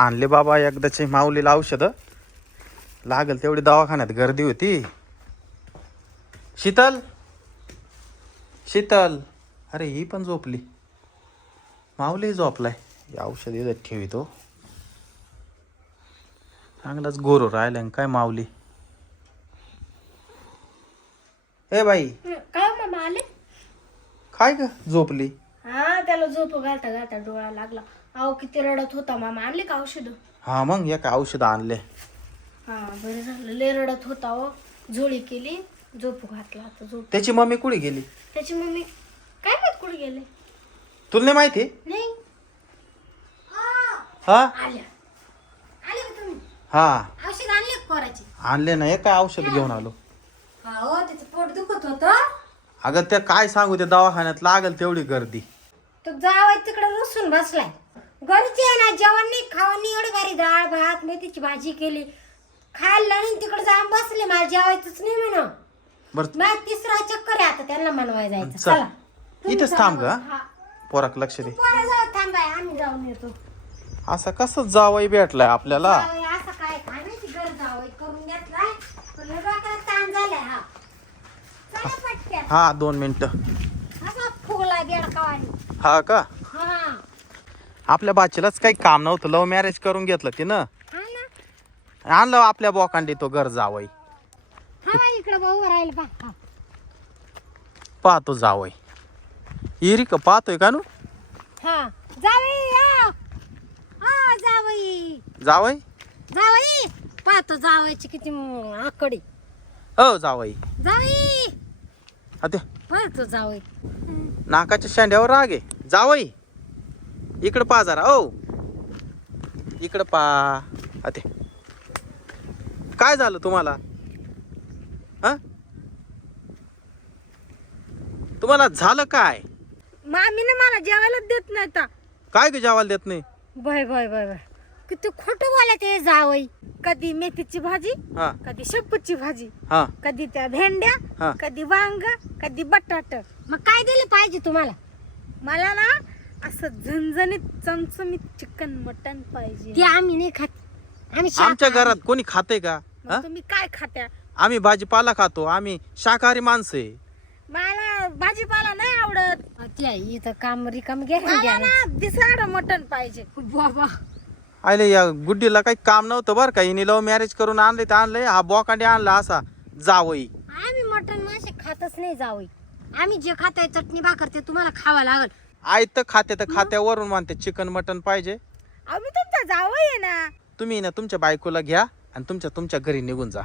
आणले बाबा एकदाचे माऊलीला औषधं. लागल तेवढी दवाखान्यात गर्दी होती. शीतल? शीतल? अरे ही पण झोपली. माऊली झोपलाय. हे औषध इथं ठेवितो चांगलाच गोरो राहिलाय आणि काय माऊली. ए बाई. काय हो झोपली. हा त्याला झोप घालता घालता डोळा लागला. अहो किती रडत होता मामा. आणले का औषध? हा मग या काय औषधं आणले. हा बरं झालं. लय रडत होता हो झोळी केली झोप घातला आता झोप. त्याची मम्मी कुठे गेली? त्याची मम्मी काय माहीत कुठे गेले? तुला नाही माहिती? नाही. हा. आल्या. आले का तुम्ही? हा. औषध आणले का पोराची? आणले ना हे काय औषध घेऊन आलो. हो त्याचं पोट दुखत होत. अगं त्या काय सांगू त्या दवाखान्यात लागल तेवढी गर्दी. तो जावाय तिकडे रुसून बसलाय. घरची आहे ना जेवण नाही खावण नाही एवढी भारी डाळ भात मेथीची भाजी केली. खायला आणि तिकडे जाऊन बसले मला जेवायचंच नाही म्हणा बर. मग तिसरा चक्कर आहे आता त्यांना मनवाय जायचं. चल. चला. तुम्ही इथंच थांब. ग हा. पोराक लक्ष दे. पोरं जाऊ थांबाय आम्ही जाऊन येतो. असं कसं जावई भेटलाय आपल्याला? जावई, असं काय काय माहिती घर जावं करून घेतलाय. पण लय डोक्याला ताण झालाय हा. चला पटकन हा दोन मिनिटं. असा फुगला बेडकावानी. हा का? आपल्या बाचीलाच काही काम नव्हतं. लव्ह मॅरेज करून घेतलं तिनं. हा ना. आणलं आपल्या बोकांडी तो घर जावई. हा हा. पाहतो जावई. इरी का पाहतोय का नु? हा. जावई या. हा जावई. जावई? जावई. पाहतो जावईची किती आकडी. हो जावई. जावई. अते पाहतो जावई. नाकाच्या शेंड्यावर राग आहे. जावई. इकडं पा जरा. ओ इकडं पा. अते काय झालं तुम्हाला? हा? तुम्हाला झालं काय? मामीने मला जेवायला देत नाही आता. काय ग जेवायला देत नाही? Bye bye bye bye. किती खोटं बोलत आहे जावई. कधी मेथीची भाजी हा. कधी शेपूची भाजी हा. कधी त्या भेंड्या हा. कधी वांग कधी बटाट. मग काय दिलं पाहिजे तुम्हाला? मला ना असं झणझणीत चमचमीत चिकन मटन पाहिजे. ते आम्ही नाही खात. आम्ही आमच्या. घरात कोणी खाते का? मग हा? तुम्ही काय खात्या? आम्ही भाजीपाला खातो. आम्ही शाकाहारी माणसं आहे. मला भाजीपाला नाही आवडत. त्या इथं काम रिकाम घे ना दिसाड मटन पाहिजे. बाबा. आले या गुड्डीला काही काम नव्हतं बरं का. हिने लव्ह मॅरेज करून आणले तर आणलंय हा बोकांडी आणला असा जावई. आम्ही मटन मासे खातच नाही जावई. आम्ही जे खाताय चटणी भाकर ते तुम्हाला खावा लागल. आई तर खाते तर खात्यावरून मानते चिकन मटन पाहिजे. आम्ही तुमचा जावई आहे ना. तुम्ही ना तुमच्या बायकोला घ्या आणि तुमच्या तुमच्या घरी निघून जा.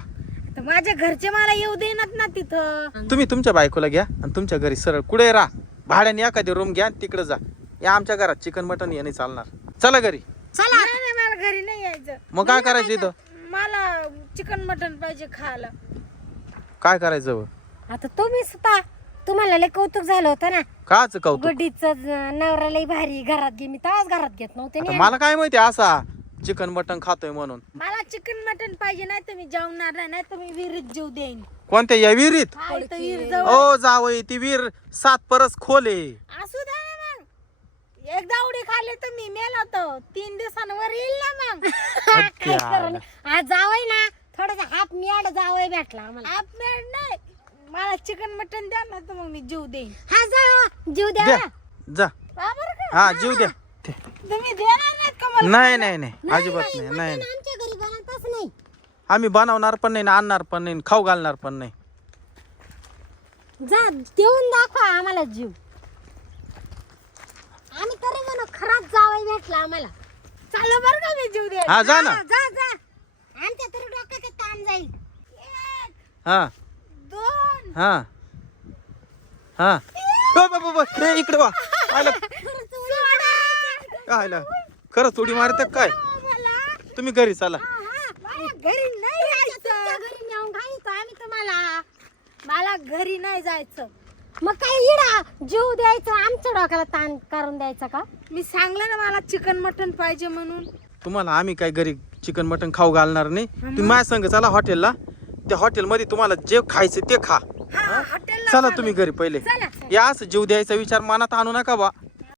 तर माझ्या घरचे मला येऊ देणार ना तिथं. तुम्ही तुमच्या बायकोला घ्या आणि तुमच्या घरी सरळ कुठे राहा. भाड्याने एखादी रूम घ्या आणि तिकडे जा. या आमच्या घरात चिकन मटन नाही चालणार. चला घरी. घरी नाही यायचं. मग काय करायचं इथं? मला चिकन मटन पाहिजे खायला. काय करायचं? आता तुम्ही सुद्धा तुम्हाला लय कौतुक झालं होतं ना? काच कौतुक? गुड्डीच नवरा लय भारी घरात गे मी तेव्हाच घरात घेत नव्हते आता ना मला काय माहिती असा चिकन मटन खातोय म्हणून. मला चिकन मटन पाहिजे नाही तर मी जेवणार नाही नाही तर मी विहिरीत जीव देईन. कोणत्या या विहिरीत? हा, इथं विहीर जवळ. ओ जावई ती विहीर सात परस खोले असू द्या ना मग. एकदा खाल्ली तर मी मेलो होतो. तीन दिवसांवर येईल ना मग. काय? आज जावय ना. थोडस हाफ मियाड जावय भेटला आम्हाला. हाफ मियाड नाही. मला चिकन मटन द्या ना तर मग मी जीव देईन. हा जा जीव द्या. जा. हा, बरं का? हा जीव द्या. ते. तुम्ही देणार नाहीत का मला? नाही नाही नाही. अजिबात नाही. नाही नाही. आमच्या घरी बनतच नाही. आम्ही बनवणार पण नाही आणि आणणार पण नाही आणि खाऊ घालणार पण नाही. जा देऊन दाखवा आम्हाला जीव. खराब जावई भेटला आम्हाला. चालू बरं का मी जीव द्यायला हा, जा ना. जा जा. आमच्या तरी डोक्यात ताण जाईल. एक हा. दोन. हा. हा. ओ, बा, बा, बा. इकडे वा. आयला सोडा. आयला खरंच उडी मारते काय? मला तुम्ही घरी चला. मला घरी नाही जायचं. घरी नेऊन घालतो आम्ही तुम्हाला. मला घरी नाही जायचं. मग काय इडा? जीव द्यायचं आमच्या डोक्याला ताण करून द्यायचा का? मी सांगलं ना मला चिकन मटन पाहिजे म्हणून. तुम्हाला आम्ही काय घरी चिकन मटन खाऊ घालणार नाही. तुम्ही माझ्या संग चला हॉटेलला. त्या हॉटेलमध्ये तुम्हाला जे खायचं ते खा. हा हॉटेलला चला तुम्ही घरी पहिले. चला. या असं जीव द्यायचा विचार मनात आणू नका बा.